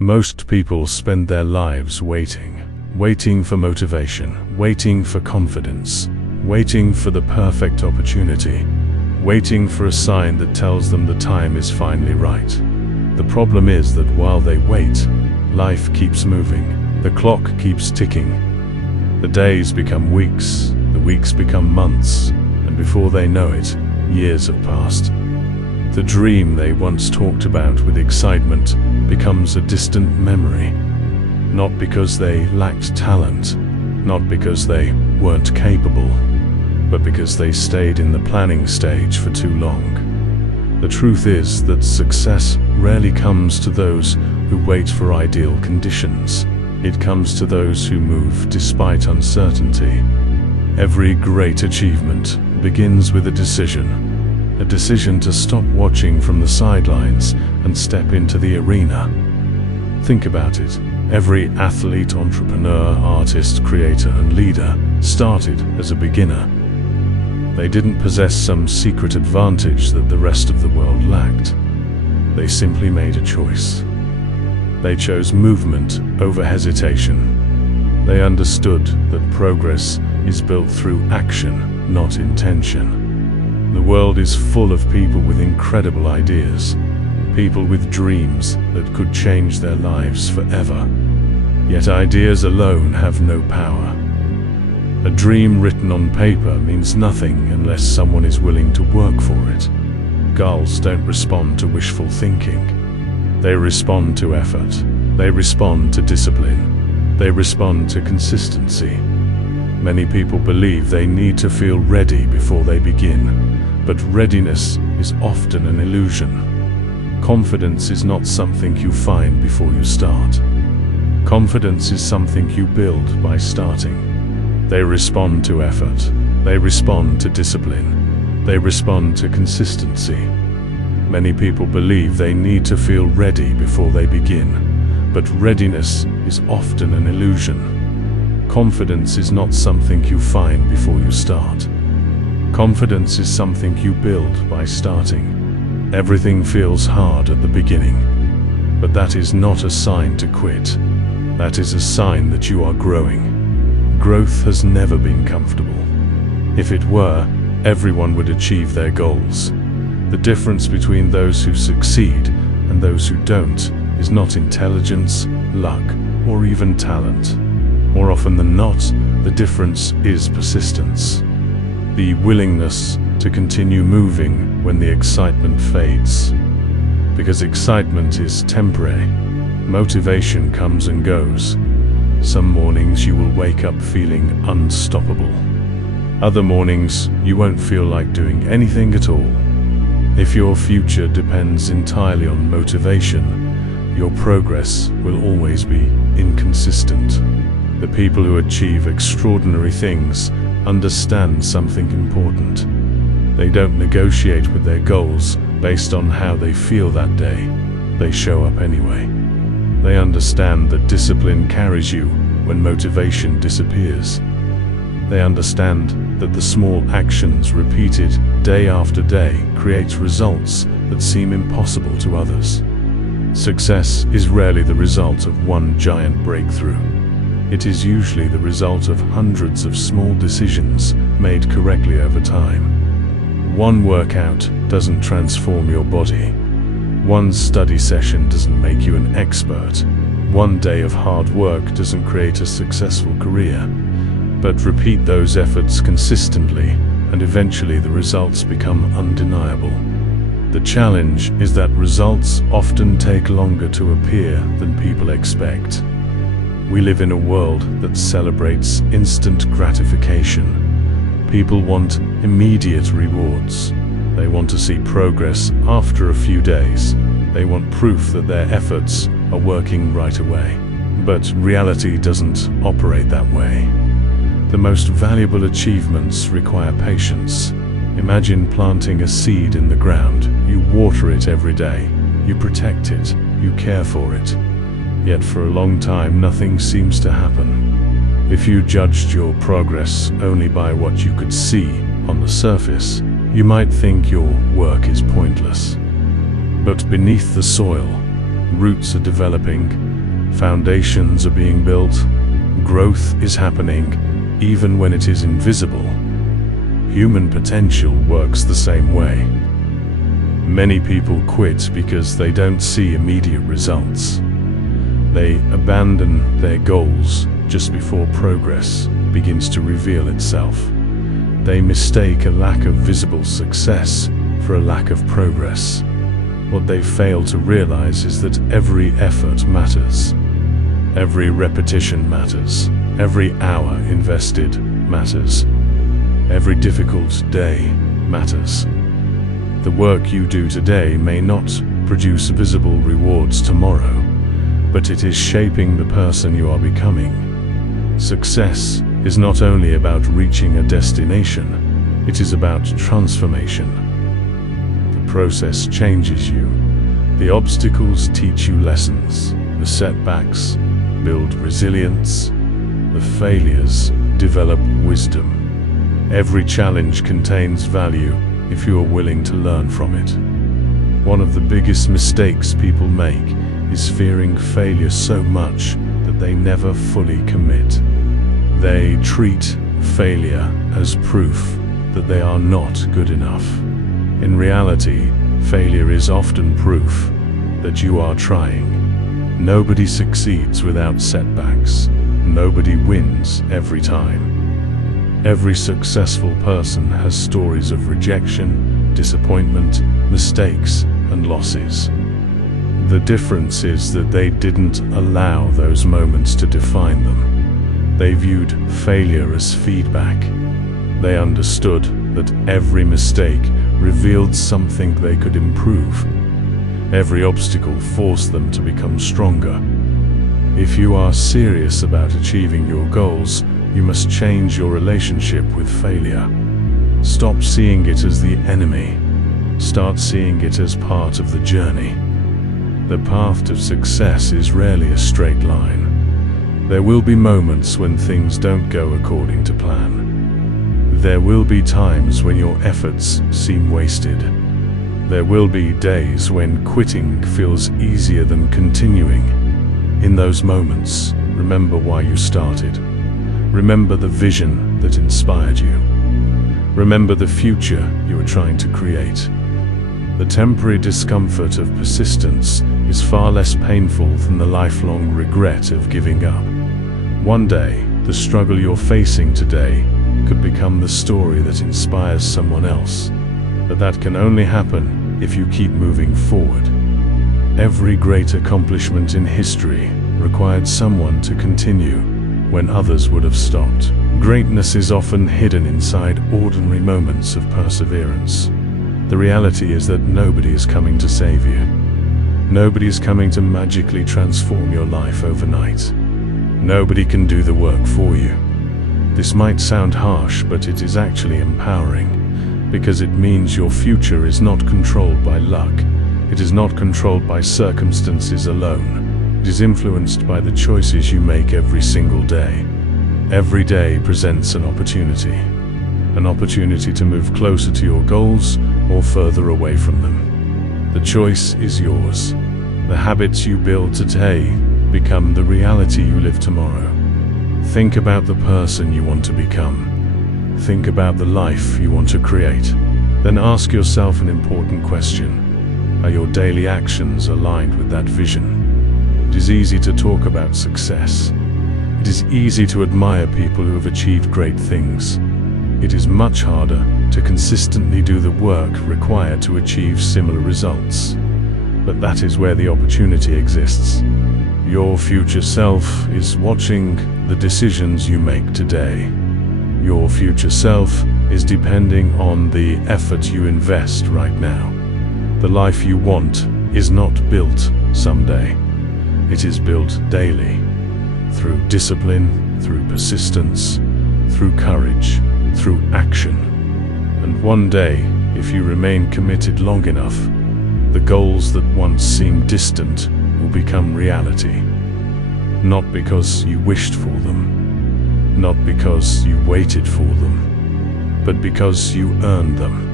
Most people spend their lives waiting for motivation, waiting for confidence, waiting for the perfect opportunity, waiting for a sign that tells them the time is finally right. The problem is that while they wait, life keeps moving, the clock keeps ticking. The days become weeks, the weeks become months, and before they know it, years have passed. The dream they once talked about with excitement becomes a distant memory. Not because they lacked talent, not because they weren't capable, but because they stayed in the planning stage for too long. The truth is that success rarely comes to those who wait for ideal conditions. It comes to those who move despite uncertainty. Every great achievement begins with a decision to stop watching from the sidelines and step into the arena. Think about it. Every athlete, entrepreneur, artist, creator, and leader started as a beginner. They didn't possess some secret advantage that the rest of the world lacked. They simply made a choice. They chose movement over hesitation. They understood that progress is built through action, not intention. The world is full of people with incredible ideas, people with dreams that could change their lives forever. Yet ideas alone have no power. A dream written on paper means nothing unless someone is willing to work for it. Goals don't respond to wishful thinking. They respond to effort. They respond to discipline. They respond to consistency. Many people believe they need to feel ready before they begin, but readiness is often an illusion. Confidence is not something you find before you start. Confidence is something you build by starting. They respond to effort. They respond to discipline. They respond to consistency. Many people believe they need to feel ready before they begin, but readiness is often an illusion. Confidence is not something you find before you start. Confidence is something you build by starting. Everything feels hard at the beginning, but that is not a sign to quit. That is a sign that you are growing. Growth has never been comfortable. If it were, everyone would achieve their goals. The difference between those who succeed and those who don't is not intelligence, luck, or even talent. More often than not, the difference is persistence. The willingness to continue moving when the excitement fades. Because excitement is temporary. Motivation comes and goes. Some mornings you will wake up feeling unstoppable. Other mornings you won't feel like doing anything at all. If your future depends entirely on motivation, your progress will always be inconsistent. The people who achieve extraordinary things understand something important. They don't negotiate with their goals based on how they feel that day. They show up anyway. They understand that discipline carries you when motivation disappears. They understand that the small actions repeated day after day creates results that seem impossible to others. Success is rarely the result of one giant breakthrough. It is usually the result of hundreds of small decisions made correctly over time. One workout doesn't transform your body. One study session doesn't make you an expert. One day of hard work doesn't create a successful career. But repeat those efforts consistently, and eventually the results become undeniable. The challenge is that results often take longer to appear than people expect. We live in a world that celebrates instant gratification. People want immediate rewards. They want to see progress after a few days. They want proof that their efforts are working right away. But reality doesn't operate that way. The most valuable achievements require patience. Imagine planting a seed in the ground. You water it every day. You protect it. You care for it. Yet for a long time, nothing seems to happen. If you judged your progress only by what you could see on the surface, you might think your work is pointless. But beneath the soil, Roots are developing, foundations are being built, growth is happening, even when it is invisible. Human potential works the same way. Many people quit because they don't see immediate results. They abandon their goals just before progress begins to reveal itself. They mistake a lack of visible success for a lack of progress. What they fail to realize is that every effort matters. Every repetition matters. Every hour invested matters. Every difficult day matters. The work you do today may not produce visible rewards tomorrow, but it is shaping the person you are becoming. Success is not only about reaching a destination, it is about transformation. The process changes you. The obstacles teach you lessons. The setbacks build resilience. The failures develop wisdom. Every challenge contains value if you are willing to learn from it. One of the biggest mistakes people make is fearing failure so much that they never fully commit. They treat failure as proof that they are not good enough. In reality, failure is often proof that you are trying. Nobody succeeds without setbacks. Nobody wins every time. Every successful person has stories of rejection, disappointment, mistakes, and losses. The difference is that they didn't allow those moments to define them. They viewed failure as feedback. They understood that every mistake revealed something they could improve. Every obstacle forced them to become stronger. If you are serious about achieving your goals, you must change your relationship with failure. Stop seeing it as the enemy. Start seeing it as part of the journey. The path to success is rarely a straight line. There will be moments when things don't go according to plan. There will be times when your efforts seem wasted. There will be days when quitting feels easier than continuing. In those moments, remember why you started. Remember the vision that inspired you. Remember the future you were trying to create. The temporary discomfort of persistence is far less painful than the lifelong regret of giving up. One day, the struggle you're facing today could become the story that inspires someone else. But that can only happen if you keep moving forward. Every great accomplishment in history required someone to continue when others would have stopped. Greatness is often hidden inside ordinary moments of perseverance. The reality is that nobody is coming to save you. Nobody is coming to magically transform your life overnight. Nobody can do the work for you. This might sound harsh, but it is actually empowering, because it means your future is not controlled by luck. It is not controlled by circumstances alone. It is influenced by the choices you make every single day. Every day presents an opportunity to move closer to your goals or further away from them. The choice is yours. The habits you build today become the reality you live tomorrow. Think about the person you want to become. Think about the life you want to create. Then ask yourself an important question. Are your daily actions aligned with that vision? It is easy to talk about success. It is easy to admire people who have achieved great things. It is much harder to consistently do the work required to achieve similar results. But that is where the opportunity exists. Your future self is watching the decisions you make today. Your future self is depending on the effort you invest right now. The life you want is not built someday. It is built daily, through discipline, through persistence, through courage, through action. And one day, if you remain committed long enough, the goals that once seemed distant will become reality. Not because you wished for them, not because you waited for them, but because you earned them.